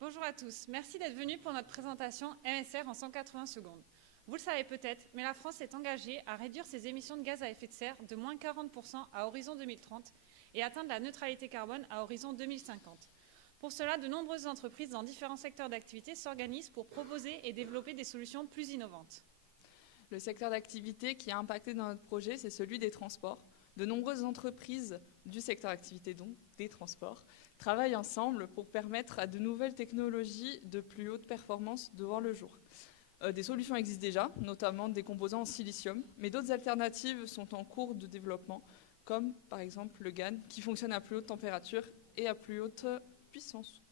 Bonjour à tous, merci d'être venus pour notre présentation MSR en 180 secondes. Vous le savez peut-être, mais la France est engagée à réduire ses émissions de gaz à effet de serre de moins 40% à horizon 2030 et atteindre la neutralité carbone à horizon 2050. Pour cela, de nombreuses entreprises dans différents secteurs d'activité s'organisent pour proposer et développer des solutions plus innovantes. Le secteur d'activité qui est impacté dans notre projet, c'est celui des transports. De nombreuses entreprises du secteur d'activité, donc des transports, travaillent ensemble pour permettre à de nouvelles technologies de plus haute performance de voir le jour. Des solutions existent déjà, notamment des composants en silicium, mais d'autres alternatives sont en cours de développement, comme par exemple le GaN, qui fonctionne à plus haute température et à plus haute puissance.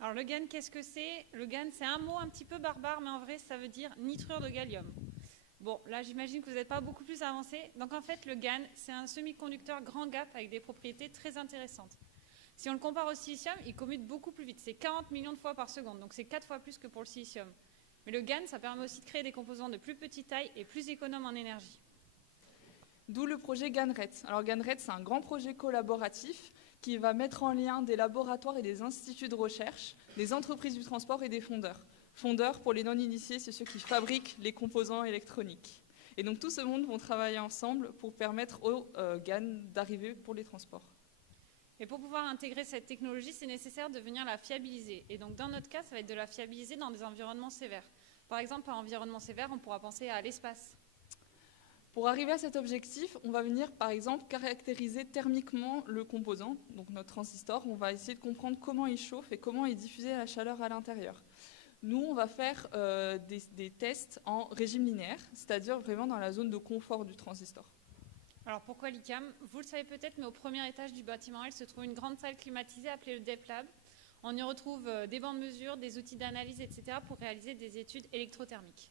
Alors le GaN, qu'est-ce que c'est? Le GaN, c'est un mot un petit peu barbare, mais en vrai, ça veut dire nitrure de gallium. Bon, là, j'imagine que vous n'êtes pas beaucoup plus avancé. Donc, en fait, le GaN, c'est un semi-conducteur grand gap avec des propriétés très intéressantes. Si on le compare au silicium, il commute beaucoup plus vite. C'est 40 millions de fois par seconde, donc c'est 4 fois plus que pour le silicium. Mais le GaN, ça permet aussi de créer des composants de plus petite taille et plus économes en énergie. D'où le projet GaNRET. Alors GaNRET, c'est un grand projet collaboratif qui va mettre en lien des laboratoires et des instituts de recherche, des entreprises du transport et des fondeurs. Fondeurs, pour les non-initiés, c'est ceux qui fabriquent les composants électroniques. Et donc tout ce monde vont travailler ensemble pour permettre au GaN d'arriver pour les transports. Et pour pouvoir intégrer cette technologie, c'est nécessaire de venir la fiabiliser. Et donc dans notre cas, ça va être de la fiabiliser dans des environnements sévères. Par exemple, par environnement sévère, on pourra penser à l'espace. Pour arriver à cet objectif, on va venir par exemple caractériser thermiquement le composant, donc notre transistor. On va essayer de comprendre comment il chauffe et comment il diffuse la chaleur à l'intérieur. Nous, on va faire des tests en régime linéaire, c'est-à-dire vraiment dans la zone de confort du transistor. Alors pourquoi l'ICAM? Vous le savez peut-être, mais au premier étage du bâtiment L se trouve une grande salle climatisée appelée le DEP Lab. On y retrouve des bancs de mesure, des outils d'analyse, etc. pour réaliser des études électrothermiques.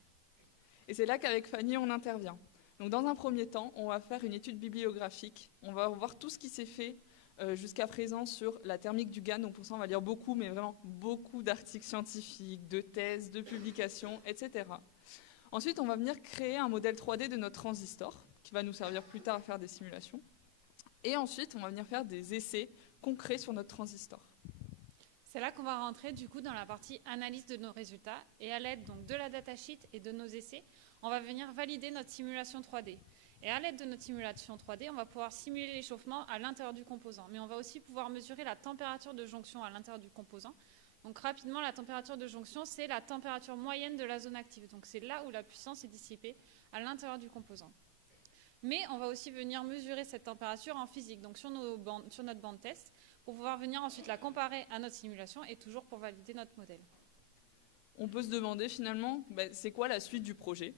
Et c'est là qu'avec Fanny, on intervient. Donc dans un premier temps, on va faire une étude bibliographique. On va voir tout ce qui s'est fait jusqu'à présent sur la thermique du GaN. Donc pour ça, on va lire beaucoup, mais vraiment beaucoup d'articles scientifiques, de thèses, de publications, etc. Ensuite, on va venir créer un modèle 3D de notre transistor, qui va nous servir plus tard à faire des simulations. Et ensuite, on va venir faire des essais concrets sur notre transistor. C'est là qu'on va rentrer du coup dans la partie analyse de nos résultats. Et à l'aide donc de la datasheet et de nos essais, on va venir valider notre simulation 3D. Et à l'aide de notre simulation 3D, on va pouvoir simuler l'échauffement à l'intérieur du composant. Mais on va aussi pouvoir mesurer la température de jonction à l'intérieur du composant. Donc rapidement, la température de jonction, c'est la température moyenne de la zone active. Donc c'est là où la puissance est dissipée à l'intérieur du composant. Mais on va aussi venir mesurer cette température en physique, donc sur notre bande test, pour pouvoir venir ensuite la comparer à notre simulation et toujours pour valider notre modèle. On peut se demander finalement, c'est quoi la suite du projet?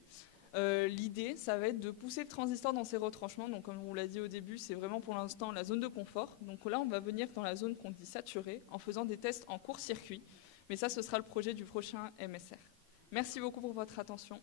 L'idée, ça va être de pousser le transistor dans ses retranchements. Donc comme on l'a dit au début, c'est vraiment pour l'instant la zone de confort. Donc là, on va venir dans la zone qu'on dit saturée en faisant des tests en court-circuit. Mais ça, ce sera le projet du prochain MSR. Merci beaucoup pour votre attention.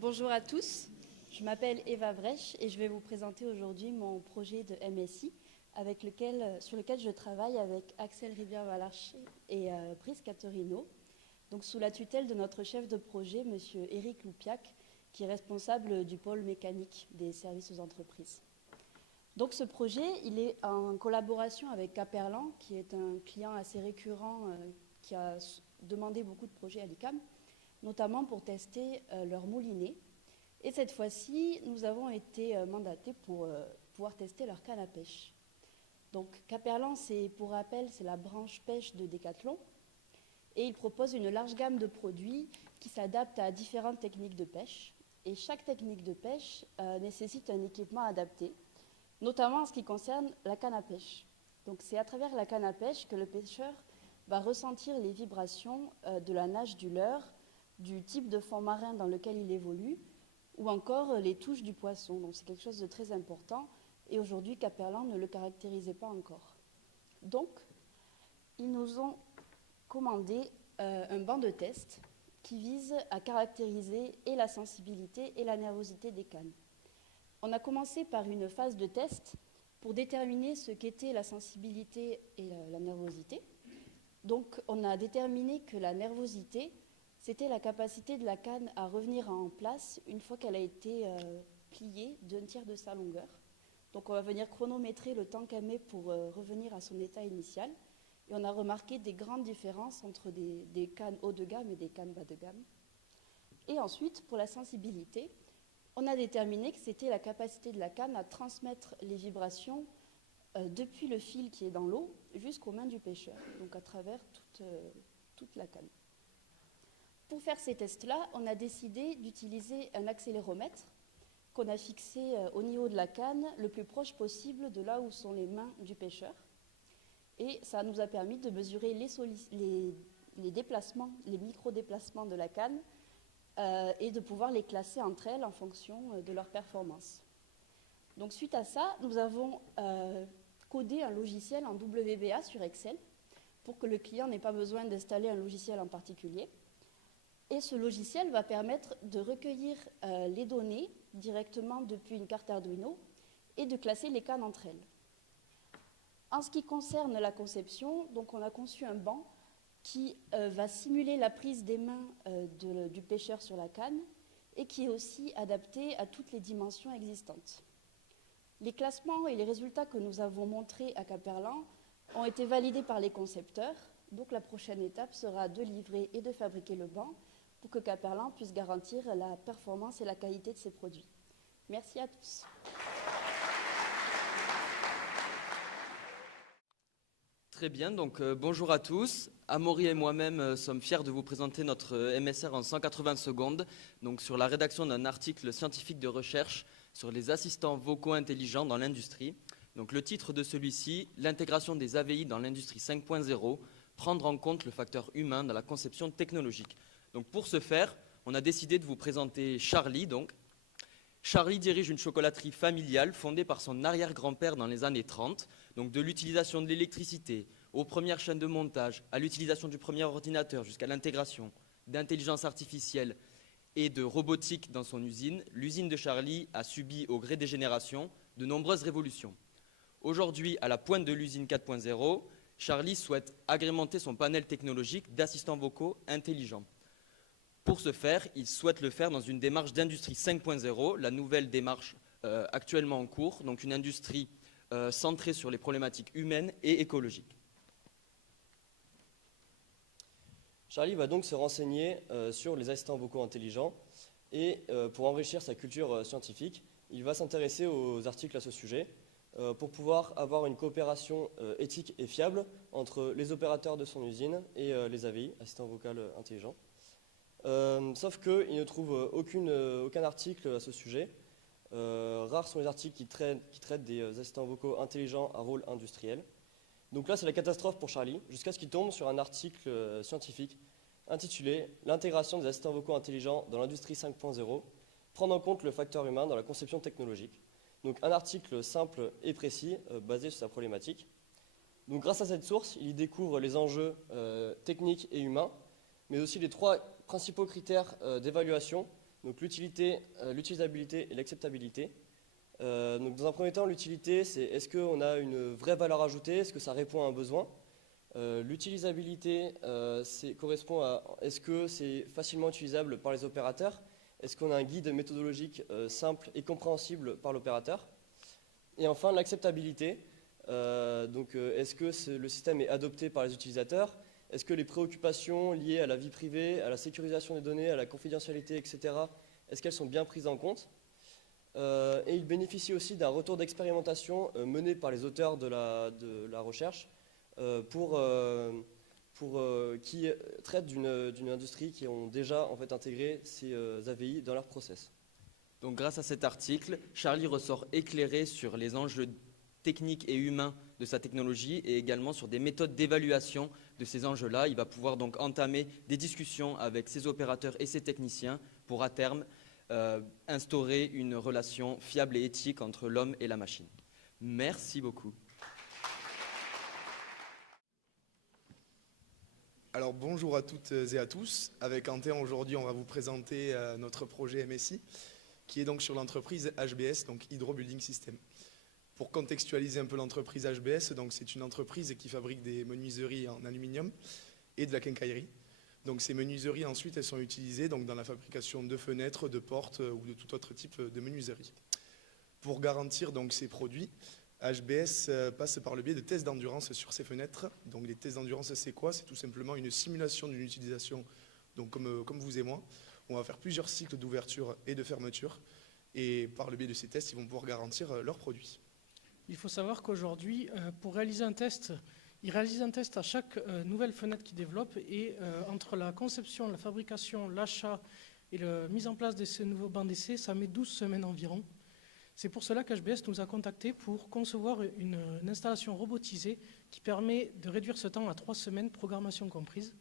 Bonjour à tous, je m'appelle Eva Vrech et je vais vous présenter aujourd'hui mon projet de MSI sur lequel je travaille avec Axel Rivière-Valarché et Brice Caterino, donc sous la tutelle de notre chef de projet, M. Éric Loupiac, qui est responsable du pôle mécanique des services aux entreprises. Donc ce projet, il est en collaboration avec Caperlan, qui est un client assez récurrent qui a demandé beaucoup de projets à l'ICAM, notamment pour tester leur moulinet. Et cette fois-ci, nous avons été mandatés pour pouvoir tester leur canne à pêche. Donc Caperlan, pour rappel, c'est la branche pêche de Decathlon. Et il propose une large gamme de produits qui s'adaptent à différentes techniques de pêche. Et chaque technique de pêche nécessite un équipement adapté, notamment en ce qui concerne la canne à pêche. Donc c'est à travers la canne à pêche que le pêcheur va ressentir les vibrations de la nage du leurre, du type de fond marin dans lequel il évolue, ou encore les touches du poisson. Donc c'est quelque chose de très important, et aujourd'hui Caperlan ne le caractérisait pas encore. Donc, ils nous ont commandé un banc de test qui vise à caractériser et la sensibilité et la nervosité des cannes. On a commencé par une phase de test pour déterminer ce qu'était la sensibilité et la nervosité. Donc on a déterminé que la nervosité, c'était la capacité de la canne à revenir en place une fois qu'elle a été pliée d'un tiers de sa longueur. Donc on va venir chronométrer le temps qu'elle met pour revenir à son état initial. Et on a remarqué des grandes différences entre des cannes haut de gamme et des cannes bas de gamme. Et ensuite, pour la sensibilité, on a déterminé que c'était la capacité de la canne à transmettre les vibrations depuis le fil qui est dans l'eau jusqu'aux mains du pêcheur, donc à travers toute la canne. Pour faire ces tests-là, on a décidé d'utiliser un accéléromètre qu'on a fixé au niveau de la canne, le plus proche possible de là où sont les mains du pêcheur. Et ça nous a permis de mesurer les déplacements, les micro-déplacements de la canne et de pouvoir les classer entre elles en fonction de leur performance. Donc suite à ça, nous avons codé un logiciel en WBA sur Excel pour que le client n'ait pas besoin d'installer un logiciel en particulier. Et ce logiciel va permettre de recueillir les données directement depuis une carte Arduino et de classer les cannes entre elles. En ce qui concerne la conception, donc on a conçu un banc qui va simuler la prise des mains du pêcheur sur la canne et qui est aussi adapté à toutes les dimensions existantes. Les classements et les résultats que nous avons montrés à Caperlan ont été validés par les concepteurs. Donc la prochaine étape sera de livrer et de fabriquer le banc pour que Caperlan puisse garantir la performance et la qualité de ses produits. Merci à tous. Très bien, donc bonjour à tous. Amaury et moi-même sommes fiers de vous présenter notre MSR en 180 secondes, donc sur la rédaction d'un article scientifique de recherche sur les assistants vocaux intelligents dans l'industrie. Donc le titre de celui-ci, l'intégration des AVI dans l'industrie 5.0, prendre en compte le facteur humain dans la conception technologique. Donc pour ce faire, on a décidé de vous présenter Charlie. Donc. Charlie dirige une chocolaterie familiale fondée par son arrière-grand-père dans les années 30, donc de l'utilisation de l'électricité aux premières chaînes de montage, à l'utilisation du premier ordinateur jusqu'à l'intégration d'intelligence artificielle et de robotique dans son usine. L'usine de Charlie a subi au gré des générations de nombreuses révolutions. Aujourd'hui, à la pointe de l'usine 4.0, Charlie souhaite agrémenter son panel technologique d'assistants vocaux intelligents. Pour ce faire, il souhaite le faire dans une démarche d'industrie 5.0, la nouvelle démarche actuellement en cours, donc une industrie centrée sur les problématiques humaines et écologiques. Charlie va donc se renseigner sur les assistants vocaux intelligents et pour enrichir sa culture scientifique, il va s'intéresser aux articles à ce sujet pour pouvoir avoir une coopération éthique et fiable entre les opérateurs de son usine et les AVI, assistants vocaux intelligents. Sauf qu'il ne trouve aucun article à ce sujet. Rares sont les articles qui traitent des assistants vocaux intelligents à rôle industriel. Donc là, c'est la catastrophe pour Charlie, jusqu'à ce qu'il tombe sur un article scientifique intitulé « L'intégration des assistants vocaux intelligents dans l'industrie 5.0, prendre en compte le facteur humain dans la conception technologique ». Donc un article simple et précis, basé sur sa problématique. Donc grâce à cette source, il y découvre les enjeux techniques et humains, mais aussi les trois principaux critères d'évaluation, donc l'utilité, l'utilisabilité et l'acceptabilité. Donc dans un premier temps, l'utilité, c'est est-ce qu'on a une vraie valeur ajoutée, est-ce que ça répond à un besoin. L'utilisabilité correspond à est-ce que c'est facilement utilisable par les opérateurs, est-ce qu'on a un guide méthodologique simple et compréhensible par l'opérateur. Et enfin, l'acceptabilité, est-ce que le système est adopté par les utilisateurs. Est-ce que les préoccupations liées à la vie privée, à la sécurisation des données, à la confidentialité, etc., est-ce qu'elles sont bien prises en compte? Et il bénéficie aussi d'un retour d'expérimentation mené par les auteurs de la recherche qui traitent d'une industrie qui ont déjà en fait, intégré ces AVI dans leur process. Donc grâce à cet article, Charlie ressort éclairé sur les enjeux techniques et humains de sa technologie et également sur des méthodes d'évaluation de ces enjeux-là. Il va pouvoir donc entamer des discussions avec ses opérateurs et ses techniciens pour à terme instaurer une relation fiable et éthique entre l'homme et la machine. Merci beaucoup. Alors bonjour à toutes et à tous. Avec Antin, aujourd'hui, on va vous présenter notre projet MSI, qui est donc sur l'entreprise HBS, donc Hydro Building System. Pour contextualiser un peu l'entreprise HBS, donc c'est une entreprise qui fabrique des menuiseries en aluminium et de la quincaillerie. Donc ces menuiseries ensuite elles sont utilisées donc, dans la fabrication de fenêtres, de portes ou de tout autre type de menuiserie. Pour garantir donc ces produits, HBS passe par le biais de tests d'endurance sur ces fenêtres. Donc les tests d'endurance c'est quoi? C'est tout simplement une simulation d'une utilisation donc, comme vous et moi. On va faire plusieurs cycles d'ouverture et de fermeture et par le biais de ces tests ils vont pouvoir garantir leurs produits. Il faut savoir qu'aujourd'hui, pour réaliser un test, ils réalisent un test à chaque nouvelle fenêtre qu'ils développent et entre la conception, la fabrication, l'achat et la mise en place de ces nouveaux bancs d'essai, ça met 12 semaines environ. C'est pour cela qu'HBS nous a contactés pour concevoir une installation robotisée qui permet de réduire ce temps à 3 semaines, programmation comprise.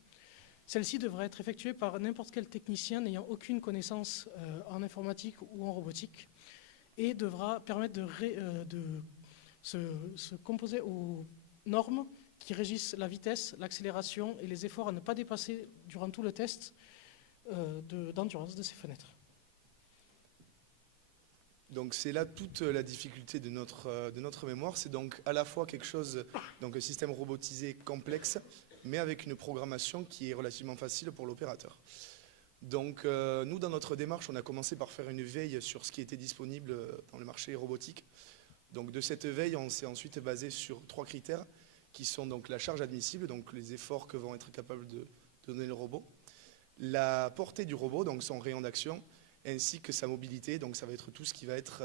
Celle-ci devrait être effectuée par n'importe quel technicien n'ayant aucune connaissance en informatique ou en robotique et devra permettre de se composer aux normes qui régissent la vitesse, l'accélération et les efforts à ne pas dépasser durant tout le test d'endurance de ces fenêtres. Donc c'est là toute la difficulté de notre mémoire, c'est donc à la fois quelque chose, donc un système robotisé complexe, mais avec une programmation qui est relativement facile pour l'opérateur. Donc nous dans notre démarche, on a commencé par faire une veille sur ce qui était disponible dans le marché robotique. Donc de cette veille, on s'est ensuite basé sur 3 critères qui sont donc la charge admissible, donc les efforts que vont être capables de donner le robot, la portée du robot, donc son rayon d'action, ainsi que sa mobilité, donc ça va être tout ce qui va être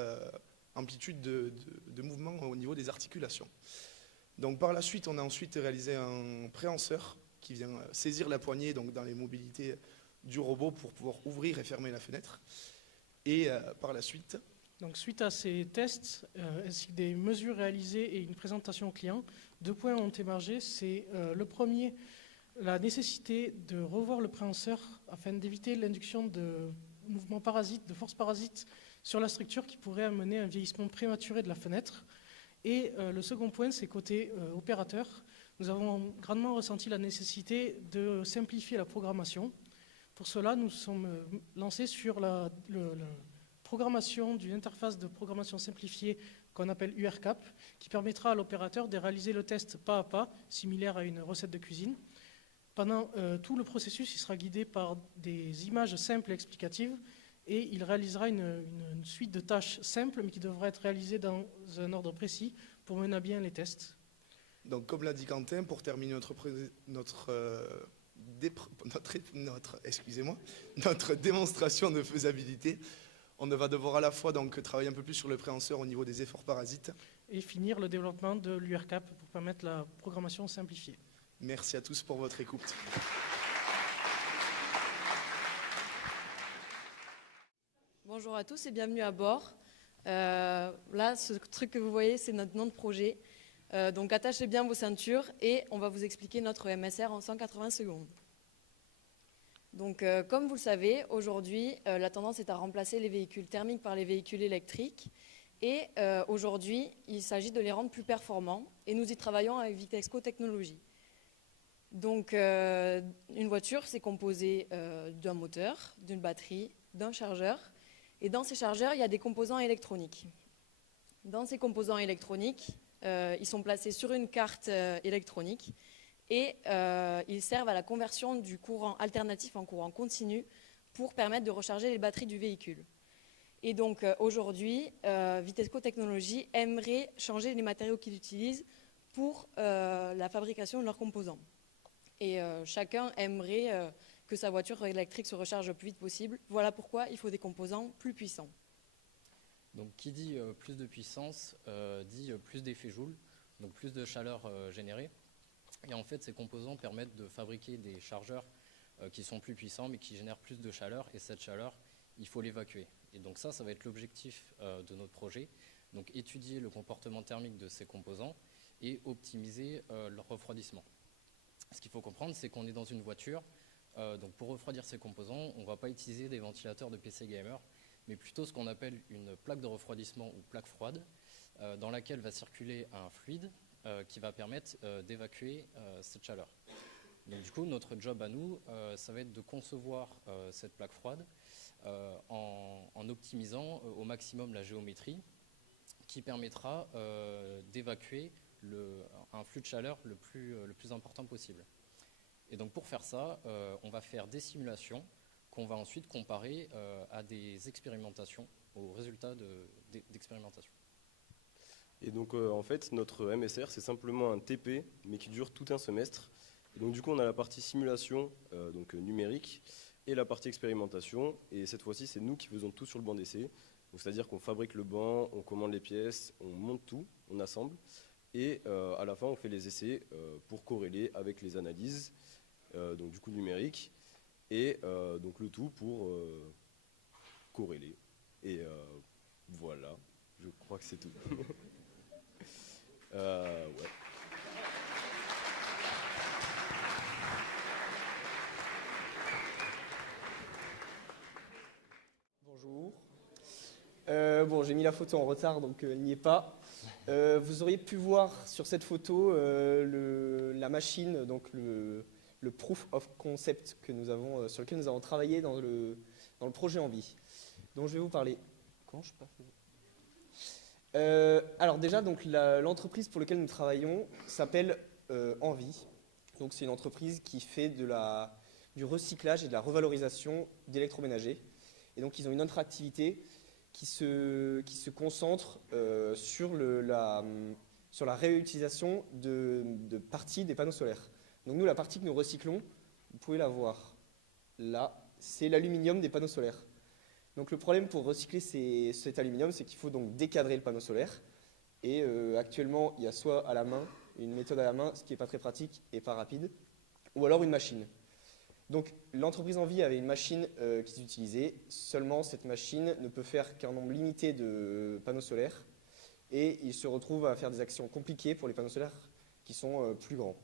amplitude de mouvement au niveau des articulations. Donc par la suite, on a ensuite réalisé un préhenseur qui vient saisir la poignée donc dans les mobilités du robot pour pouvoir ouvrir et fermer la fenêtre. Et par la suite... Donc, suite à ces tests, ainsi que des mesures réalisées et une présentation au client, 2 points ont émergé. C'est le premier, la nécessité de revoir le préhenseur afin d'éviter l'induction de mouvements parasites, de forces parasites sur la structure qui pourrait amener un vieillissement prématuré de la fenêtre. Et le second point, c'est côté opérateur. Nous avons grandement ressenti la nécessité de simplifier la programmation. Pour cela, nous sommes lancés sur la programmation d'une interface de programmation simplifiée qu'on appelle URCAP, qui permettra à l'opérateur de réaliser le test pas à pas, similaire à une recette de cuisine. Pendant tout le processus, il sera guidé par des images simples et explicatives et il réalisera une suite de tâches simples mais qui devraient être réalisées dans un ordre précis pour mener à bien les tests. Donc comme l'a dit Quentin, pour terminer notre démonstration de faisabilité, on va devoir à la fois donc, travailler un peu plus sur le préhenseur au niveau des efforts parasites. Et finir le développement de l'URCAP pour permettre la programmation simplifiée. Merci à tous pour votre écoute. Bonjour à tous et bienvenue à bord. Là, ce truc que vous voyez, c'est notre nom de projet. Donc attachez bien vos ceintures et on va vous expliquer notre MSR en 180 secondes. Donc, comme vous le savez, aujourd'hui, la tendance est à remplacer les véhicules thermiques par les véhicules électriques. Et aujourd'hui, il s'agit de les rendre plus performants. Et nous y travaillons avec Vitesco Technologies. Donc, une voiture, c'est composé d'un moteur, d'une batterie, d'un chargeur. Et dans ces chargeurs, il y a des composants électroniques. Dans ces composants électroniques, ils sont placés sur une carte électronique. Et ils servent à la conversion du courant alternatif en courant continu pour permettre de recharger les batteries du véhicule. Et donc aujourd'hui, Vitesco Technologies aimerait changer les matériaux qu'ils utilisent pour la fabrication de leurs composants. Et chacun aimerait que sa voiture électrique se recharge le plus vite possible. Voilà pourquoi il faut des composants plus puissants. Donc qui dit plus de puissance dit plus d'effet Joule, donc plus de chaleur générée. Et en fait, ces composants permettent de fabriquer des chargeurs qui sont plus puissants, mais qui génèrent plus de chaleur. Et cette chaleur, il faut l'évacuer. Et donc ça va être l'objectif de notre projet. Donc étudier le comportement thermique de ces composants et optimiser leur refroidissement. Ce qu'il faut comprendre, c'est qu'on est dans une voiture. Donc pour refroidir ces composants, on ne va pas utiliser des ventilateurs de PC gamer, mais plutôt ce qu'on appelle une plaque de refroidissement ou plaque froide, dans laquelle va circuler un fluide qui va permettre d'évacuer cette chaleur. Donc du coup, notre job à nous, ça va être de concevoir cette plaque froide en optimisant au maximum la géométrie qui permettra d'évacuer un flux de chaleur le plus important possible. Et donc pour faire ça, on va faire des simulations qu'on va ensuite comparer à des expérimentations, aux résultats d'expérimentation. Et donc en fait, notre MSR, c'est simplement un TP, mais qui dure tout un semestre. Et donc du coup, on a la partie simulation donc numérique et la partie expérimentation. Et cette fois-ci, c'est nous qui faisons tout sur le banc d'essai. C'est-à-dire qu'on fabrique le banc, on commande les pièces, on monte tout, on assemble. Et à la fin, on fait les essais pour corréler avec les analyses, donc du coup numérique, et donc le tout pour corréler. Et voilà, je crois que c'est tout. Ouais. Bonjour. Bon, j'ai mis la photo en retard, donc n'y est pas. Vous auriez pu voir sur cette photo la machine, donc le proof of concept que nous avons, sur lequel nous avons travaillé dans le projet Envie, dont je vais vous parler. Comment je peux pas alors déjà, donc l'entreprise pour laquelle nous travaillons s'appelle Envie. Donc c'est une entreprise qui fait du recyclage et de la revalorisation d'électroménagers. Et donc ils ont une autre activité qui se concentre sur la réutilisation de parties des panneaux solaires. Donc nous, la partie que nous recyclons, vous pouvez la voir là, c'est l'aluminium des panneaux solaires. Donc le problème pour recycler cet aluminium, c'est qu'il faut donc décadrer le panneau solaire. Et actuellement, il y a soit à la main, une méthode à la main, ce qui n'est pas très pratique et pas rapide, ou alors une machine. Donc l'entreprise Envie avait une machine qu'ils utilisaient, seulement cette machine ne peut faire qu'un nombre limité de panneaux solaires et ils se retrouvent à faire des actions compliquées pour les panneaux solaires qui sont plus grands.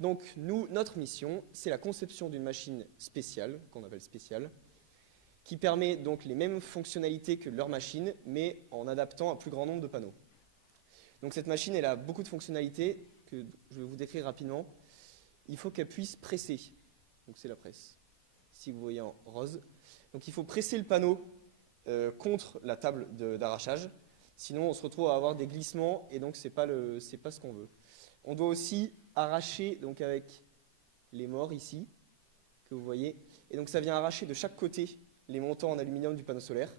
Donc notre mission, c'est la conception d'une machine spéciale, qu'on appelle spéciale, qui permet donc les mêmes fonctionnalités que leur machine, mais en adaptant un plus grand nombre de panneaux. Donc cette machine, elle a beaucoup de fonctionnalités que je vais vous décrire rapidement. Il faut qu'elle puisse presser. Donc c'est la presse, si vous voyez en rose. Donc il faut presser le panneau contre la table d'arrachage, sinon on se retrouve à avoir des glissements et donc c'est pas ce qu'on veut. On doit aussi arracher, donc avec les morts ici, que vous voyez, et donc ça vient arracher de chaque côté les montants en aluminium du panneau solaire.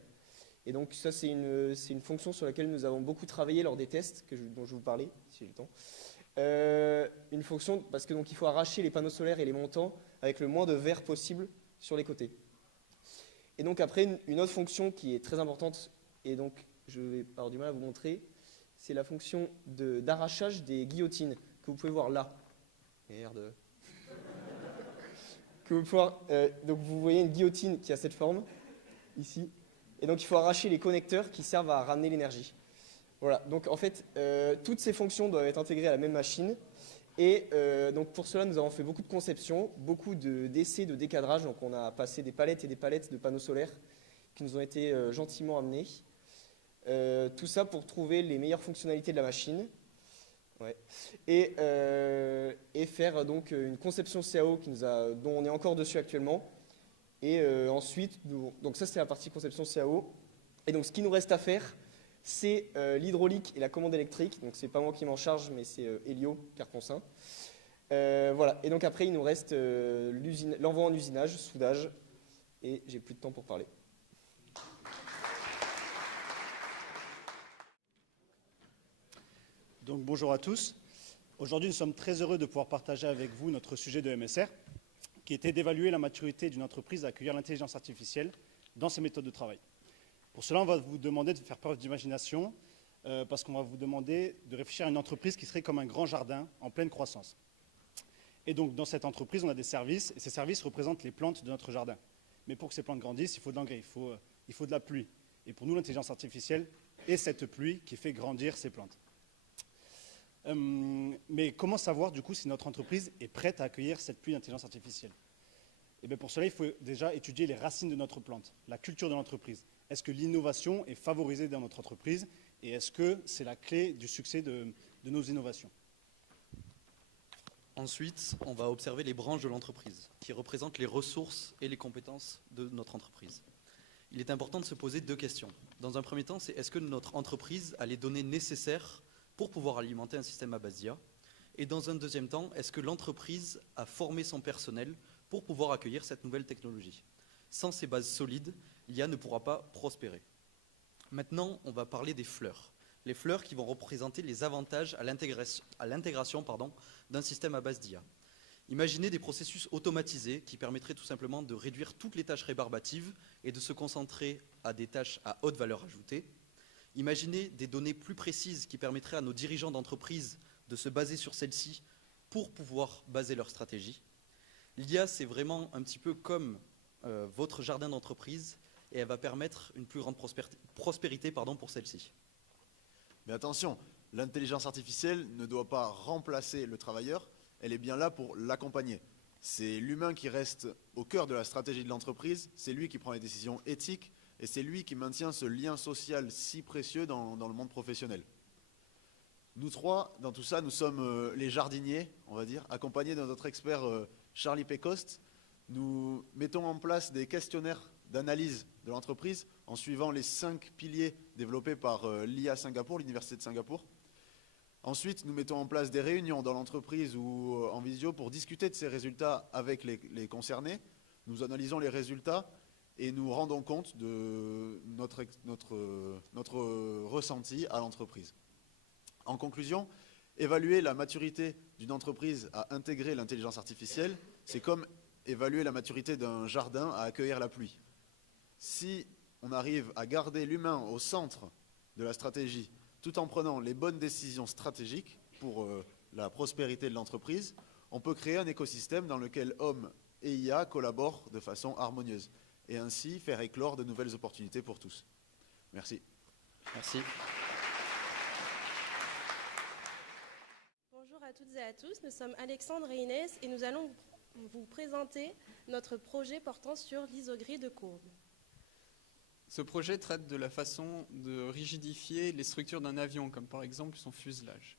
Et donc ça c'est une fonction sur laquelle nous avons beaucoup travaillé lors des tests dont je vais vous parler, si j'ai le temps. Une fonction, parce que donc il faut arracher les panneaux solaires et les montants avec le moins de verre possible sur les côtés. Et donc après, une autre fonction qui est très importante, et donc je vais avoir du mal à vous montrer, c'est la fonction d'arrachage des guillotines, que vous pouvez voir là. Merde. Donc vous voyez une guillotine qui a cette forme, ici, et donc il faut arracher les connecteurs qui servent à ramener l'énergie. Voilà, donc en fait, toutes ces fonctions doivent être intégrées à la même machine. Et donc pour cela, nous avons fait beaucoup de conceptions, beaucoup d'essais de décadrage. Donc on a passé des palettes et des palettes de panneaux solaires qui nous ont été gentiment amenés. Tout ça pour trouver les meilleures fonctionnalités de la machine. Ouais. Et faire donc une conception CAO dont on est encore dessus actuellement. Et ensuite, donc ça c'est la partie conception CAO. Et donc ce qui nous reste à faire, c'est l'hydraulique et la commande électrique. Donc c'est pas moi qui m'en charge, mais c'est Elio Carponcin. Voilà. Et donc après, il nous reste l'envoi en usinage, soudage, et j'ai plus de temps pour parler. Donc bonjour à tous. Aujourd'hui, nous sommes très heureux de pouvoir partager avec vous notre sujet de MSR, qui était d'évaluer la maturité d'une entreprise à accueillir l'intelligence artificielle dans ses méthodes de travail. Pour cela, on va vous demander de faire preuve d'imagination, parce qu'on va vous demander de réfléchir à une entreprise qui serait comme un grand jardin en pleine croissance. Et donc, dans cette entreprise, on a des services, et ces services représentent les plantes de notre jardin. Mais pour que ces plantes grandissent, il faut de l'engrais, il faut de la pluie. Et pour nous, l'intelligence artificielle est cette pluie qui fait grandir ces plantes. Mais comment savoir, du coup, si notre entreprise est prête à accueillir cette pluie d'intelligence artificielle? Et bien pour cela, il faut déjà étudier les racines de notre plante, la culture de l'entreprise. Est-ce que l'innovation est favorisée dans notre entreprise et est-ce que c'est la clé du succès de nos innovations? Ensuite, on va observer les branches de l'entreprise qui représentent les ressources et les compétences de notre entreprise. Il est important de se poser deux questions. Dans un premier temps, c'est est-ce que notre entreprise a les données nécessaires pour pouvoir alimenter un système à base d'IA? Et dans un deuxième temps, est-ce que l'entreprise a formé son personnel pour pouvoir accueillir cette nouvelle technologie? Sans ces bases solides, l'IA ne pourra pas prospérer. Maintenant, on va parler des fleurs. Les fleurs qui vont représenter les avantages à l'intégration d'un système à base d'IA. Imaginez des processus automatisés qui permettraient tout simplement de réduire toutes les tâches rébarbatives et de se concentrer à des tâches à haute valeur ajoutée. Imaginez des données plus précises qui permettraient à nos dirigeants d'entreprise de se baser sur celles-ci pour pouvoir baser leur stratégie. L'IA, c'est vraiment un petit peu comme votre jardin d'entreprise et elle va permettre une plus grande prospérité pour celle-ci. Mais attention, l'intelligence artificielle ne doit pas remplacer le travailleur, elle est bien là pour l'accompagner. C'est l'humain qui reste au cœur de la stratégie de l'entreprise, c'est lui qui prend les décisions éthiques et c'est lui qui maintient ce lien social si précieux dans le monde professionnel. Nous trois, dans tout ça, nous sommes les jardiniers, on va dire, accompagnés de notre expert Charlie Pécoste. Nous mettons en place des questionnaires d'analyse de l'entreprise en suivant les 5 piliers développés par l'IA Singapour, l'Université de Singapour. Ensuite, nous mettons en place des réunions dans l'entreprise ou en visio pour discuter de ces résultats avec les concernés. Nous analysons les résultats et nous rendons compte de notre ressenti à l'entreprise. En conclusion, évaluer la maturité d'une entreprise à intégrer l'intelligence artificielle, c'est comme évaluer la maturité d'un jardin à accueillir la pluie. Si on arrive à garder l'humain au centre de la stratégie, tout en prenant les bonnes décisions stratégiques pour la prospérité de l'entreprise, on peut créer un écosystème dans lequel hommes et IA collaborent de façon harmonieuse et ainsi faire éclore de nouvelles opportunités pour tous. Merci. Merci. Bonjour à toutes et à tous, nous sommes Alexandre et Inès et nous allons vous présenter notre projet portant sur l'isogrid courbe. Ce projet traite de la façon de rigidifier les structures d'un avion, comme par exemple son fuselage.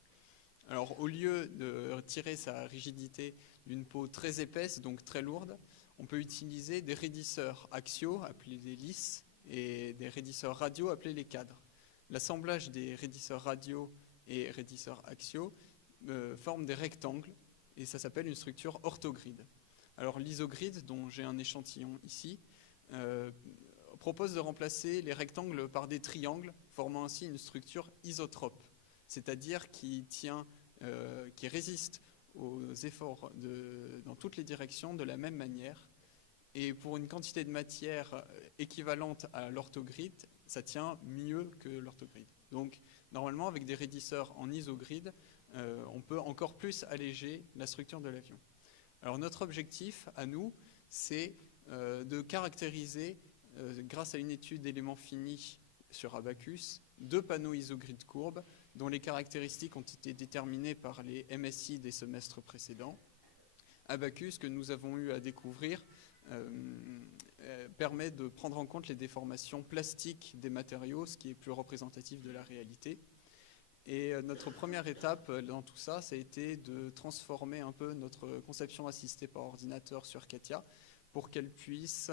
Alors, au lieu de tirer sa rigidité d'une peau très épaisse, donc très lourde, on peut utiliser des raidisseurs axiaux, appelés des lisses, et des raidisseurs radiaux, appelés les cadres. L'assemblage des raidisseurs radiaux et raidisseurs axiaux forme des rectangles, et ça s'appelle une structure orthogrid. Alors, l'isogrid, dont j'ai un échantillon ici, propose de remplacer les rectangles par des triangles, formant ainsi une structure isotrope, c'est-à-dire qui résiste aux efforts dans toutes les directions de la même manière. Et pour une quantité de matière équivalente à l'orthogrid, ça tient mieux que l'orthogrid. Donc, normalement, avec des raidisseurs en isogrid, on peut encore plus alléger la structure de l'avion. Alors, notre objectif, à nous, c'est de caractériser grâce à une étude d'éléments finis sur Abacus, 2 panneaux isogrid courbes dont les caractéristiques ont été déterminées par les MSI des semestres précédents. Abacus, que nous avons eu à découvrir, permet de prendre en compte les déformations plastiques des matériaux, ce qui est plus représentatif de la réalité. Et notre première étape dans tout ça, ça a été de transformer un peu notre conception assistée par ordinateur sur CATIA pour qu'elle puisse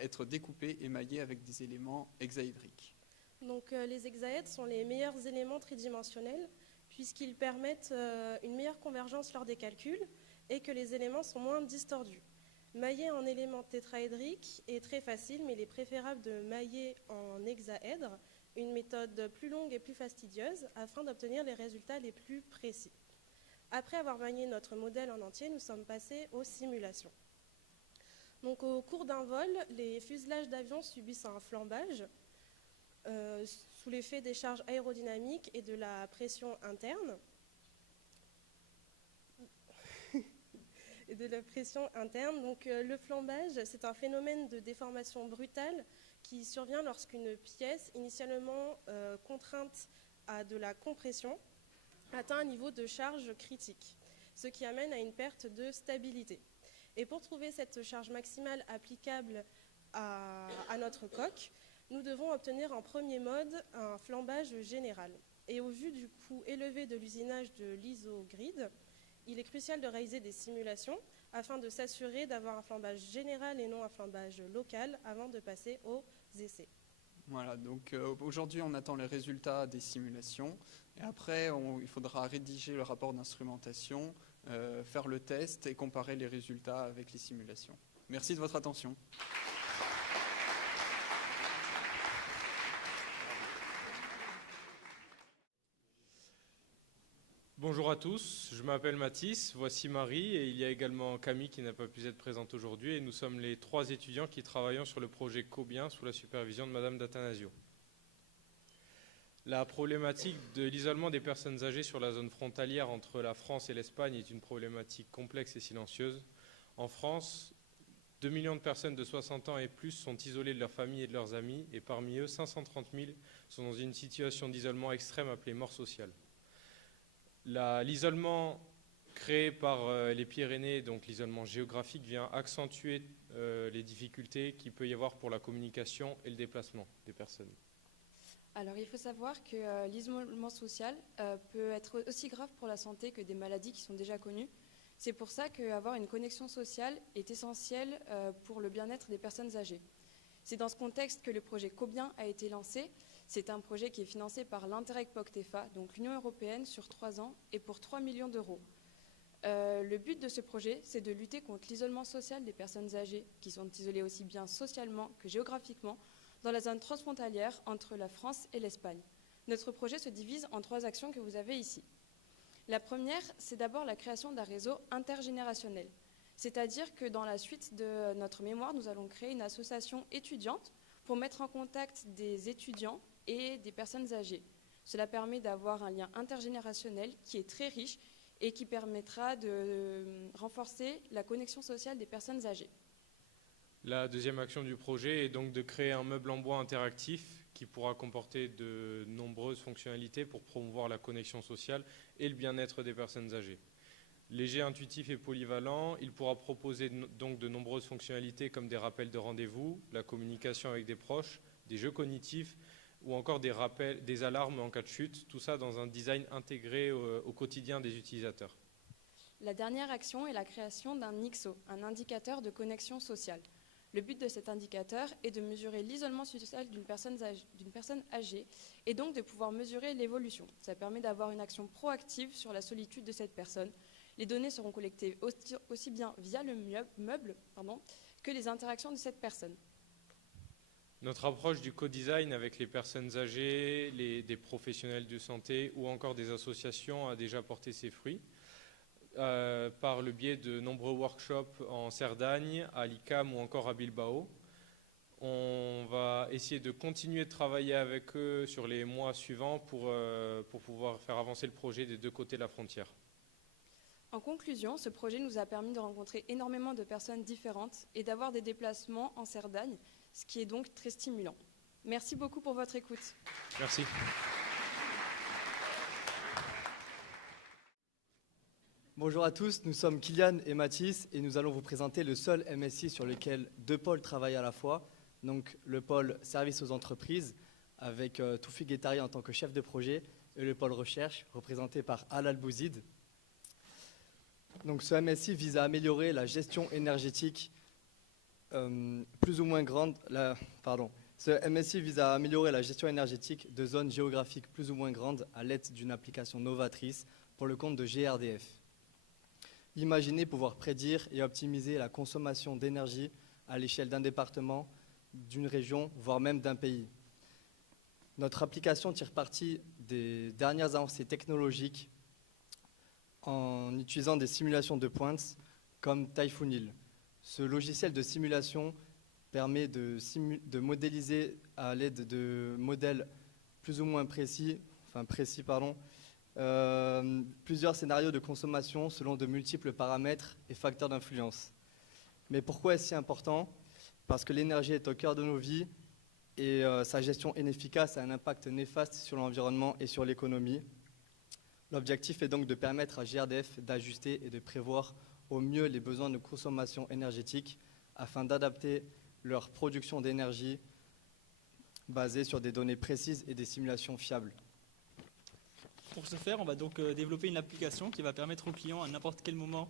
être découpée, émaillée avec des éléments hexaédriques. Donc les hexaèdres sont les meilleurs éléments tridimensionnels puisqu'ils permettent une meilleure convergence lors des calculs et que les éléments sont moins distordus. Mailler en éléments tétraédriques est très facile, mais il est préférable de mailler en hexaèdre, une méthode plus longue et plus fastidieuse afin d'obtenir les résultats les plus précis. Après avoir maillé notre modèle en entier, nous sommes passés aux simulations. Donc, au cours d'un vol, les fuselages d'avions subissent un flambage sous l'effet des charges aérodynamiques et de la pression interne. Donc, le flambage, c'est un phénomène de déformation brutale qui survient lorsqu'une pièce, initialement contrainte à de la compression, atteint un niveau de charge critique, ce qui amène à une perte de stabilité. Et pour trouver cette charge maximale applicable à notre coque, nous devons obtenir en premier mode un flambage général. Et au vu du coût élevé de l'usinage de l'isogrid, il est crucial de réaliser des simulations afin de s'assurer d'avoir un flambage général et non un flambage local avant de passer aux essais. Voilà, donc aujourd'hui on attend les résultats des simulations et après il faudra rédiger le rapport d'instrumentation, faire le test et comparer les résultats avec les simulations. Merci de votre attention. Bonjour à tous, je m'appelle Mathis, voici Marie et il y a également Camille qui n'a pas pu être présente aujourd'hui et nous sommes les 3 étudiants qui travaillons sur le projet Cobien sous la supervision de Madame D'Attanasio. La problématique de l'isolement des personnes âgées sur la zone frontalière entre la France et l'Espagne est une problématique complexe et silencieuse. En France, 2 millions de personnes de 60 ans et plus sont isolées de leur famille et de leurs amis et parmi eux, 530 000 sont dans une situation d'isolement extrême appelée mort sociale. L'isolement créé par les Pyrénées, donc l'isolement géographique, vient accentuer les difficultés qu'il peut y avoir pour la communication et le déplacement des personnes. Alors il faut savoir que l'isolement social peut être aussi grave pour la santé que des maladies qui sont déjà connues. C'est pour ça qu'avoir une connexion sociale est essentiel pour le bien-être des personnes âgées. C'est dans ce contexte que le projet Cobien a été lancé. C'est un projet qui est financé par l'Interreg POC-TEFA, donc l'Union européenne, sur 3 ans et pour 3 millions d'euros. Le but de ce projet, c'est de lutter contre l'isolement social des personnes âgées qui sont isolées aussi bien socialement que géographiquement dans la zone transfrontalière entre la France et l'Espagne. Notre projet se divise en 3 actions que vous avez ici. La première, c'est d'abord la création d'un réseau intergénérationnel. C'est-à-dire que dans la suite de notre mémoire, nous allons créer une association étudiante pour mettre en contact des étudiants et des personnes âgées. Cela permet d'avoir un lien intergénérationnel qui est très riche et qui permettra de renforcer la connexion sociale des personnes âgées. La deuxième action du projet est donc de créer un meuble en bois interactif qui pourra comporter de nombreuses fonctionnalités pour promouvoir la connexion sociale et le bien-être des personnes âgées. Léger, intuitif et polyvalent, il pourra proposer donc de nombreuses fonctionnalités comme des rappels de rendez-vous, la communication avec des proches, des jeux cognitifs ou encore des rappels, des alarmes en cas de chute, tout ça dans un design intégré au quotidien des utilisateurs. La dernière action est la création d'un IXO, un indicateur de connexion sociale. Le but de cet indicateur est de mesurer l'isolement social d'une personne âgée et donc de pouvoir mesurer l'évolution. Ça permet d'avoir une action proactive sur la solitude de cette personne. Les données seront collectées aussi bien via le meuble que les interactions de cette personne. Notre approche du co-design avec les personnes âgées, des professionnels de santé ou encore des associations a déjà porté ses fruits. Par le biais de nombreux workshops en Cerdagne, à l'ICAM ou encore à Bilbao. On va essayer de continuer de travailler avec eux sur les mois suivants pour pouvoir faire avancer le projet des 2 côtés de la frontière. En conclusion, ce projet nous a permis de rencontrer énormément de personnes différentes et d'avoir des déplacements en Cerdagne, ce qui est donc très stimulant. Merci beaucoup pour votre écoute. Merci. Bonjour à tous, nous sommes Kylian et Mathis et nous allons vous présenter le seul MSI sur lequel 2 pôles travaillent à la fois. Donc le pôle service aux entreprises avec Toufik Guettari en tant que chef de projet et le pôle recherche représenté par Alal Bouzid. Donc ce MSI vise à améliorer la gestion énergétique plus ou moins grande. Ce MSI vise à améliorer la gestion énergétique de zones géographiques plus ou moins grandes à l'aide d'une application novatrice pour le compte de GRDF. Imaginez pouvoir prédire et optimiser la consommation d'énergie à l'échelle d'un département, d'une région, voire même d'un pays. Notre application tire parti des dernières avancées technologiques en utilisant des simulations de pointe comme Typhoonil. Ce logiciel de simulation permet de modéliser à l'aide de modèles plus ou moins précis, plusieurs scénarios de consommation selon de multiples paramètres et facteurs d'influence. Mais pourquoi est-ce si important? Parce que l'énergie est au cœur de nos vies et sa gestion inefficace a un impact néfaste sur l'environnement et sur l'économie. L'objectif est donc de permettre à GRDF d'ajuster et de prévoir au mieux les besoins de consommation énergétique afin d'adapter leur production d'énergie basée sur des données précises et des simulations fiables. Pour ce faire, on va donc développer une application qui va permettre aux clients à n'importe quel moment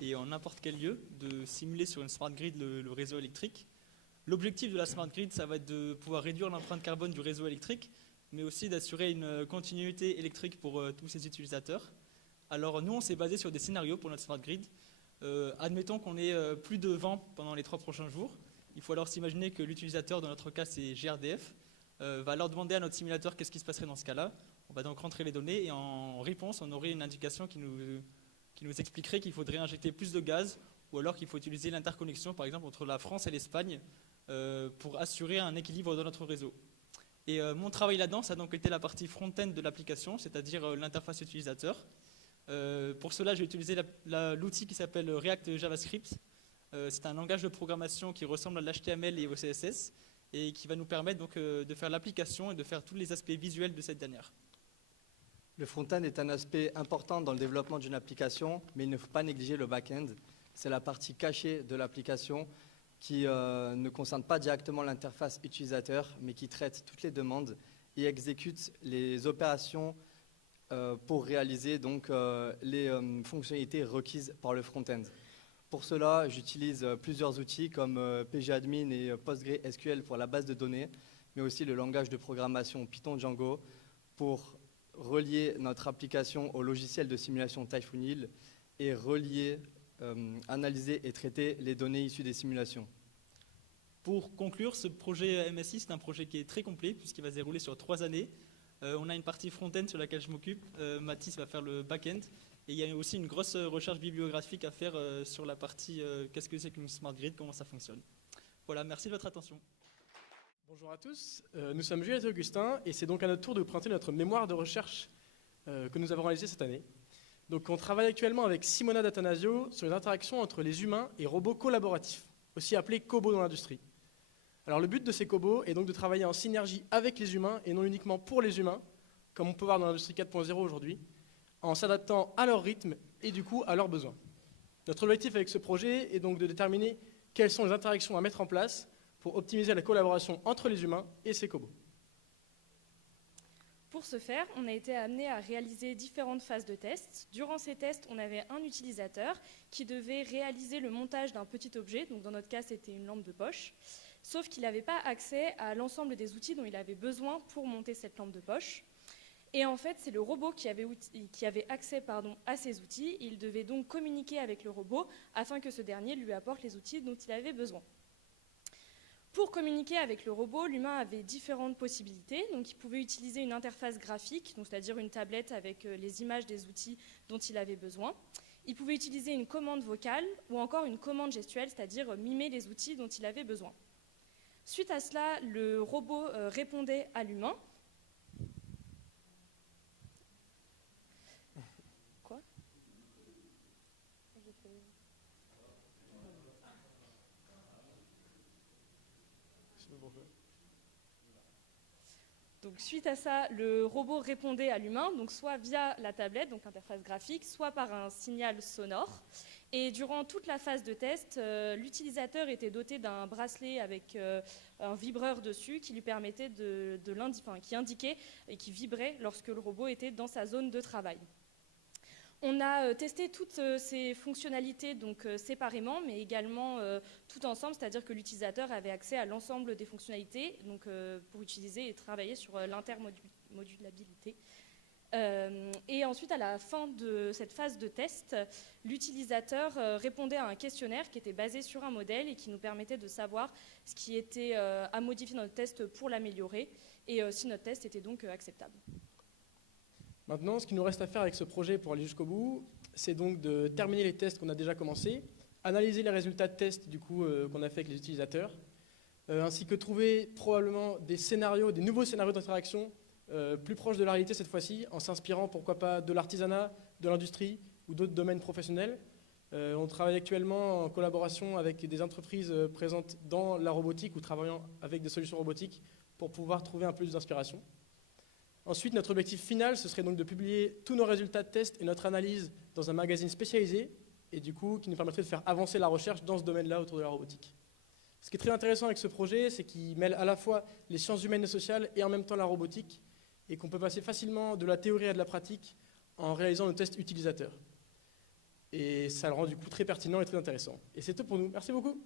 et en n'importe quel lieu de simuler sur une smart grid le réseau électrique. L'objectif de la Smart Grid, ça va être de pouvoir réduire l'empreinte carbone du réseau électrique, mais aussi d'assurer une continuité électrique pour tous ses utilisateurs. Alors nous, on s'est basé sur des scénarios pour notre Smart Grid. Admettons qu'on ait plus de vent pendant les 3 prochains jours. Il faut alors s'imaginer que l'utilisateur, dans notre cas c'est GRDF, va alors demander à notre simulateur qu'est-ce qui se passerait dans ce cas-là. On va donc rentrer les données et en réponse, on aurait une indication qui nous expliquerait qu'il faudrait injecter plus de gaz ou alors qu'il faut utiliser l'interconnexion, par exemple, entre la France et l'Espagne pour assurer un équilibre dans notre réseau. Et mon travail là-dedans, ça a donc été la partie front-end de l'application, c'est-à-dire l'interface utilisateur. Pour cela, j'ai utilisé l'outil qui s'appelle React JavaScript. C'est un langage de programmation qui ressemble à l'HTML et au CSS et qui va nous permettre donc, de faire l'application et de faire tous les aspects visuels de cette dernière. Le front-end est un aspect important dans le développement d'une application, mais il ne faut pas négliger le back-end. C'est la partie cachée de l'application qui ne concerne pas directement l'interface utilisateur, mais qui traite toutes les demandes et exécute les opérations pour réaliser donc, les fonctionnalités requises par le front-end. Pour cela, j'utilise plusieurs outils comme pgadmin et PostgreSQL pour la base de données, mais aussi le langage de programmation Python Django pour relier notre application au logiciel de simulation Typhoon Hill et relier, analyser et traiter les données issues des simulations. Pour conclure, ce projet MSI, c'est un projet qui est très complet puisqu'il va se dérouler sur 3 années. On a une partie front-end sur laquelle je m'occupe, Mathis va faire le back-end, et il y a aussi une grosse recherche bibliographique à faire sur la partie qu'est-ce que c'est qu'une Smart Grid, comment ça fonctionne. Voilà, merci de votre attention. Bonjour à tous, nous sommes Juliette et Augustin et c'est donc à notre tour de vous présenter notre mémoire de recherche que nous avons réalisée cette année. Donc on travaille actuellement avec Simona D'Atanasio sur les interactions entre les humains et robots collaboratifs, aussi appelés cobots dans l'industrie. Alors le but de ces cobots est donc de travailler en synergie avec les humains et non uniquement pour les humains, comme on peut voir dans l'industrie 4.0 aujourd'hui, en s'adaptant à leur rythme et du coup à leurs besoins. Notre objectif avec ce projet est donc de déterminer quelles sont les interactions à mettre en place pour optimiser la collaboration entre les humains et ces cobots. Pour ce faire, on a été amené à réaliser différentes phases de tests. Durant ces tests, on avait un utilisateur qui devait réaliser le montage d'un petit objet, donc dans notre cas c'était une lampe de poche, sauf qu'il n'avait pas accès à l'ensemble des outils dont il avait besoin pour monter cette lampe de poche. Et en fait, c'est le robot qui avait accès à ces outils. Il devait donc communiquer avec le robot afin que ce dernier lui apporte les outils dont il avait besoin. Pour communiquer avec le robot, l'humain avait différentes possibilités. Donc, il pouvait utiliser une interface graphique, c'est-à-dire une tablette avec les images des outils dont il avait besoin. Il pouvait utiliser une commande vocale ou encore une commande gestuelle, c'est-à-dire mimer les outils dont il avait besoin. Suite à cela, le robot répondait à l'humain. Quoi ? Donc, suite à ça, le robot répondait à l'humain, donc soit via la tablette, donc interface graphique, soit par un signal sonore. Et durant toute la phase de test, l'utilisateur était doté d'un bracelet avec un vibreur dessus qui lui permettait qui indiquait et qui vibrait lorsque le robot était dans sa zone de travail. On a testé toutes ces fonctionnalités donc, séparément, mais également tout ensemble, c'est-à-dire que l'utilisateur avait accès à l'ensemble des fonctionnalités donc, pour utiliser et travailler sur l'intermodulabilité. Et ensuite, à la fin de cette phase de test, l'utilisateur répondait à un questionnaire qui était basé sur un modèle et qui nous permettait de savoir ce qui était à modifier dans notre test pour l'améliorer et si notre test était donc acceptable. Maintenant, ce qu'il nous reste à faire avec ce projet pour aller jusqu'au bout, c'est donc de terminer les tests qu'on a déjà commencés, analyser les résultats de tests du coup qu'on a fait avec les utilisateurs, ainsi que trouver probablement des scénarios, des nouveaux scénarios d'interaction plus proches de la réalité cette fois-ci, en s'inspirant pourquoi pas de l'artisanat, de l'industrie ou d'autres domaines professionnels. On travaille actuellement en collaboration avec des entreprises présentes dans la robotique ou travaillant avec des solutions robotiques pour pouvoir trouver un peu plus d'inspiration. Ensuite, notre objectif final, ce serait donc de publier tous nos résultats de tests et notre analyse dans un magazine spécialisé et du coup qui nous permettrait de faire avancer la recherche dans ce domaine-là autour de la robotique. Ce qui est très intéressant avec ce projet, c'est qu'il mêle à la fois les sciences humaines et sociales et en même temps la robotique et qu'on peut passer facilement de la théorie à de la pratique en réalisant nos tests utilisateurs. Et ça le rend du coup très pertinent et très intéressant. Et c'est tout pour nous. Merci beaucoup.